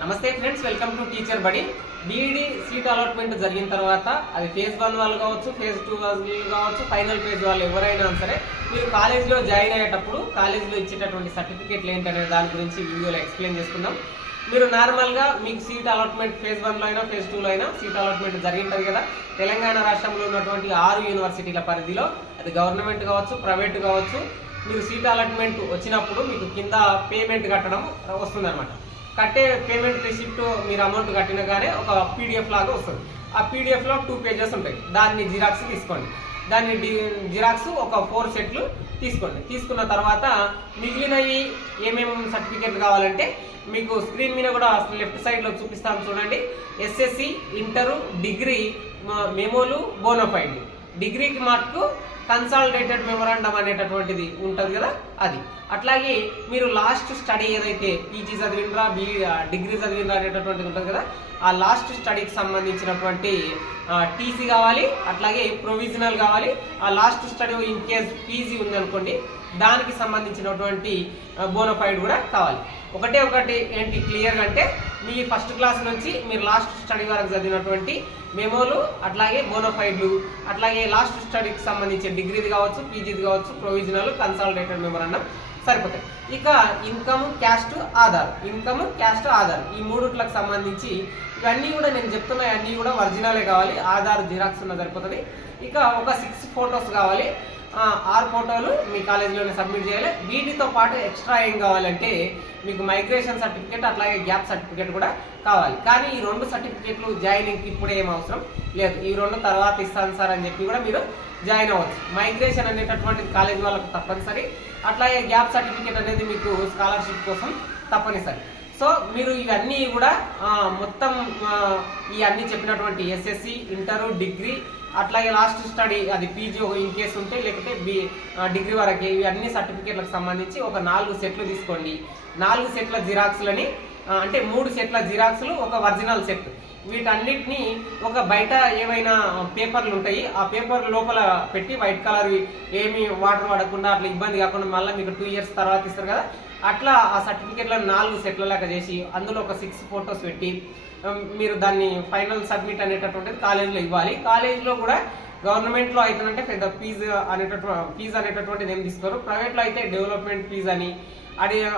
నమస్తే friends, welcome to teacher బడి. BEd seat allotment జరిగిన తర్వాత అది ఫేజ్ 1 వాళ్ళు కావచ్చు, ఫేజ్ 2 వాళ్ళు కావచ్చు, ఫైనల్ ఫేజ్ వాళ్ళు ఎవరైనా సరే మీరు కాలేజీలో జాయిన్ అయ్యేటప్పుడు కాలేజీలో ఇచ్చేటటువంటి సర్టిఫికేట్లు ఏంటనే దాని గురించి వీడియోలో ఎక్స్ప్లెయిన్ చేసుకుందాం. మీరు నార్మల్గా మీకు సీట్ అలాట్మెంట్ ఫేజ్ 1లో అయినా ఫేజ్ 2లో అయినా సీట్ అలాట్మెంట్ జరిగింటుంది కదా. తెలంగాణ రాష్ట్రంలో ఉన్నటువంటి 6 యూనివర్సిటీల పరిధిలో అది గవర్నమెంట్ కావచ్చు, ప్రైవేట్ కావచ్చు, మీరు సీట్ అలాట్మెంట్ వచ్చినప్పుడు మీకు కింద పేమెంట్ కట్టడం వస్తుందన్నమాట. కట్టే పేమెంట్ రిసిప్ట్ మీరు అమౌంట్ కట్టినగానే ఒక పీడిఎఫ్ లాగా వస్తుంది. ఆ పీడిఎఫ్లో 2 పేజెస్ ఉంటాయి. దాన్ని జిరాక్స్ తీసుకోండి. దాన్ని జిరాక్స్ ఒక 4 సెట్లు తీసుకోండి. తీసుకున్న తర్వాత మిగిలినవి ఏమేమి సర్టిఫికేట్లు కావాలంటే మీకు స్క్రీన్ మీద కూడా లెఫ్ట్ సైడ్లో చూపిస్తాను చూడండి. ఎస్ఎస్సి, ఇంటరు, డిగ్రీ మెమోలు, బోనోఫైడ్. డిగ్రీకి మటుకు కన్సాలిడేటెడ్ మెమోరాండం అనేటటువంటిది ఉంటుంది కదా, అది. అట్లాగే మీరు లాస్ట్ స్టడీ ఏదైతే పీజీ చదివినరా, డిగ్రీ చదివినరా అనేటటువంటిది ఉంటుంది కదా, ఆ లాస్ట్ స్టడీకి సంబంధించినటువంటి టీసీ కావాలి. అట్లాగే ప్రొవిజనల్ కావాలి. ఆ last study in case PG ఉందనుకోండి, దానికి సంబంధించినటువంటి బోనోఫైడ్ కూడా కావాలి. ఒకటి ఏంటి క్లియర్గా అంటే మీ ఫస్ట్ క్లాస్ నుంచి మీరు లాస్ట్ స్టడీ వరకు చదివినటువంటి మెమోలు, అట్లాగే బోనోఫైడ్లు, అట్లాగే లాస్ట్ స్టడీకి సంబంధించి డిగ్రీది కావచ్చు, పీజీది కావచ్చు, ప్రొవిజనల్, కన్సాలిడేటెడ్ మెమోరాండం సరిపోతాయి. ఇక income, caste, Aadhaar. Income, caste, Aadhaar ఈ మూడుట్లకు సంబంధించి ఇవన్నీ కూడా నేను చెప్తున్నా, అన్నీ కూడా ఒరిజినలే కావాలి. ఆధార్ జిరాక్స్ ఉన్న సరిపోతుంది. ఇక ఒక 6 ఫొటోస్ కావాలి. 6 ఫోటోలు మీ కాలేజీలోనే సబ్మిట్ చేయాలి. వీటితో పాటు ఎక్స్ట్రా ఏం కావాలంటే మీకు మైగ్రేషన్ సర్టిఫికేట్, అట్లాగే గ్యాప్ సర్టిఫికేట్ కూడా కావాలి. కానీ ఈ 2 సర్టిఫికేట్లు జాయినింగ్కి ఇప్పుడు ఏం అవసరం లేదు. ఈ 2 తర్వాత ఇస్తాను సార్ అని చెప్పి కూడా మీరు జాయిన్ అవ్వచ్చు. మైగ్రేషన్ అనేటటువంటిది కాలేజ్ వాళ్ళకు తప్పనిసరి. అట్లాగే గ్యాప్ సర్టిఫికేట్ అనేది మీకు స్కాలర్షిప్ కోసం తప్పనిసరి. సో మీరు ఇవన్నీ కూడా మొత్తం ఈ అన్ని చెప్పినటువంటి ఎస్ఎస్సి, ఇంటరు, డిగ్రీ, అట్లాగే లాస్ట్ స్టడీ అది పీజీ ఇన్ కేసు ఉంటే, లేకపోతే డిగ్రీ వరకే ఇవి అన్ని సర్టిఫికేట్లకు సంబంధించి ఒక 4 సెట్లు తీసుకోండి. 4 సెట్ల జిరాక్స్లని అంటే 3 సెట్ల జిరాక్స్లు, ఒక ఒరిజినల్ సెట్. వీటన్నిటిని ఒక బయట ఏమైనా పేపర్లు ఉంటాయి, ఆ పేపర్ లోపల పెట్టి వైట్ కలర్ ఏమి వాటర్ పడకుండా అట్లా ఇబ్బంది కాకుండా మళ్ళీ మీకు 2 ఇయర్స్ తర్వాత ఇస్తారు కదా, అట్లా ఆ సర్టిఫికేట్లను 4 సెట్ల లాగా చేసి అందులో ఒక 6 ఫొటోస్ పెట్టి మీరు దాన్ని ఫైనల్ సబ్మిట్ అనేటటువంటిది కాలేజీలో ఇవ్వాలి. కాలేజీలో కూడా గవర్నమెంట్లో అయితేనంటే పెద్ద ఫీజు అనేటటువంటిది ఏం తీసుకోరు. ప్రైవేట్లో అయితే డెవలప్మెంట్ ఫీజు అని,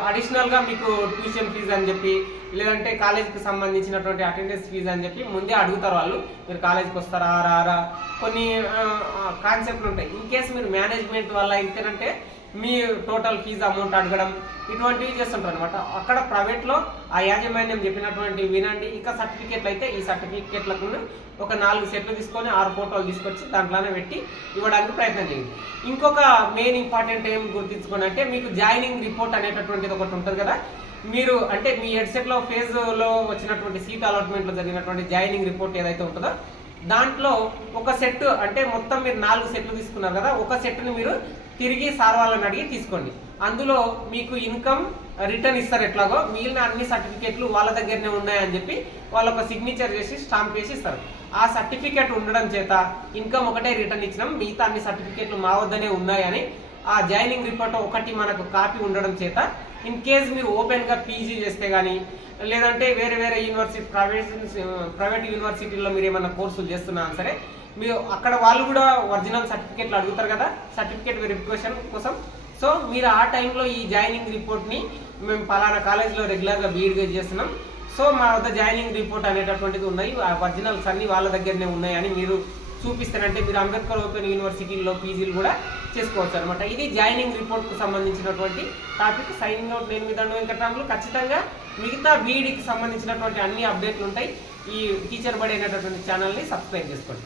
అడిషనల్గా మీకు ట్యూషన్ ఫీజు అని చెప్పి, లేదంటే కాలేజీకి సంబంధించినటువంటి అటెండెన్స్ ఫీజు అని చెప్పి ముందే అడుగుతారు వాళ్ళు. మీరు కాలేజీకి వస్తారా రారా, కొన్ని కాన్సెప్ట్లు ఉంటాయి. ఇన్ కేసు మీరు మేనేజ్మెంట్ వల్ల అయితేనంటే మీ టోటల్ ఫీజు అమౌంట్ అడగడం, ఇటువంటివి చేస్తుంటారు అనమాట. అక్కడ ప్రైవేట్లో ఆ యాజమాన్యం చెప్పినటువంటి వినండి. ఇక సర్టిఫికేట్లు అయితే ఈ సర్టిఫికేట్లకు ఒక 4 సెట్లు తీసుకొని 6 ఫోటోలు తీసుకొచ్చి దాంట్లోనే పెట్టి ఇవ్వడానికి ప్రయత్నం చేయండి. ఇంకొక మెయిన్ ఇంపార్టెంట్ ఏం గుర్తించుకోండి అంటే మీకు జాయినింగ్ రిపోర్ట్ అనేటటువంటిది ఒకటి ఉంటుంది కదా. మీరు అంటే మీ హెడ్సెట్లో ఫేజ్లో వచ్చినటువంటి సీట్ అలాట్మెంట్లో జరిగినటువంటి జాయినింగ్ రిపోర్ట్ ఏదైతే ఉంటుందో దాంట్లో ఒక సెట్ అంటే మొత్తం మీరు 4 సెట్లు తీసుకున్నారు కదా, ఒక సెట్ని మీరు తిరిగి సార్ వాళ్ళని అడిగి తీసుకోండి. అందులో మీకు ఇన్కమ్ రిటర్న్ ఇస్తారు. ఎట్లాగో మిగిలిన అన్ని సర్టిఫికేట్లు వాళ్ళ దగ్గరనే ఉన్నాయని చెప్పి వాళ్ళు ఒక సిగ్నేచర్ చేసి స్టాంప్ చేసి ఇస్తారు. ఆ సర్టిఫికేట్ ఉండడం చేత ఇన్కమ్ ఒకటే రిటర్న్ ఇచ్చినాం, మిగతా అన్ని సర్టిఫికేట్లు మా వద్దనే ఉన్నాయని ఆ జాయినింగ్ రిపోర్ట్ ఒకటి మనకు కాపీ ఉండడం చేత ఇన్ కేస్ మీరు ఓపెన్గా పీజీ చేస్తే కానీ, లేదంటే వేరే యూనివర్సిటీ ప్రైవేట్ యూనివర్సిటీల్లో మీరు ఏమైనా కోర్సులు చేస్తున్నా సరే మీరు అక్కడ వాళ్ళు కూడా ఒరిజినల్ సర్టిఫికేట్లు అడుగుతారు కదా సర్టిఫికేట్ వెరిఫికేషన్ కోసం. సో మీరు ఆ టైంలో ఈ జాయినింగ్ రిపోర్ట్ని మేము పలానా కాలేజ్లో రెగ్యులర్గా బీఈడీ చేస్తున్నాం, సో మా వద్ద జాయినింగ్ రిపోర్ట్ అనేటటువంటిది ఉన్నాయి, ఆ ఒరిజినల్స్ అన్ని వాళ్ళ దగ్గరనే ఉన్నాయని మీరు చూపిస్తారంటే మీరు అంబేద్కర్ ఓపెన్ యూనివర్సిటీలో పీజీలు కూడా చేసుకోవచ్చు అనమాట. ఇది జాయినింగ్ రిపోర్ట్కు సంబంధించినటువంటి టాపిక్. సైనింగ్ అవుట్ నేను విధానం వెంకటరాములు. ఖచ్చితంగా మిగతా బీఈడీకి సంబంధించినటువంటి అన్ని అప్డేట్లు ఉంటాయి. ఈ టీచర్ బడి అనేటటువంటి ఛానల్ని సబ్స్క్రైబ్ చేసుకోండి.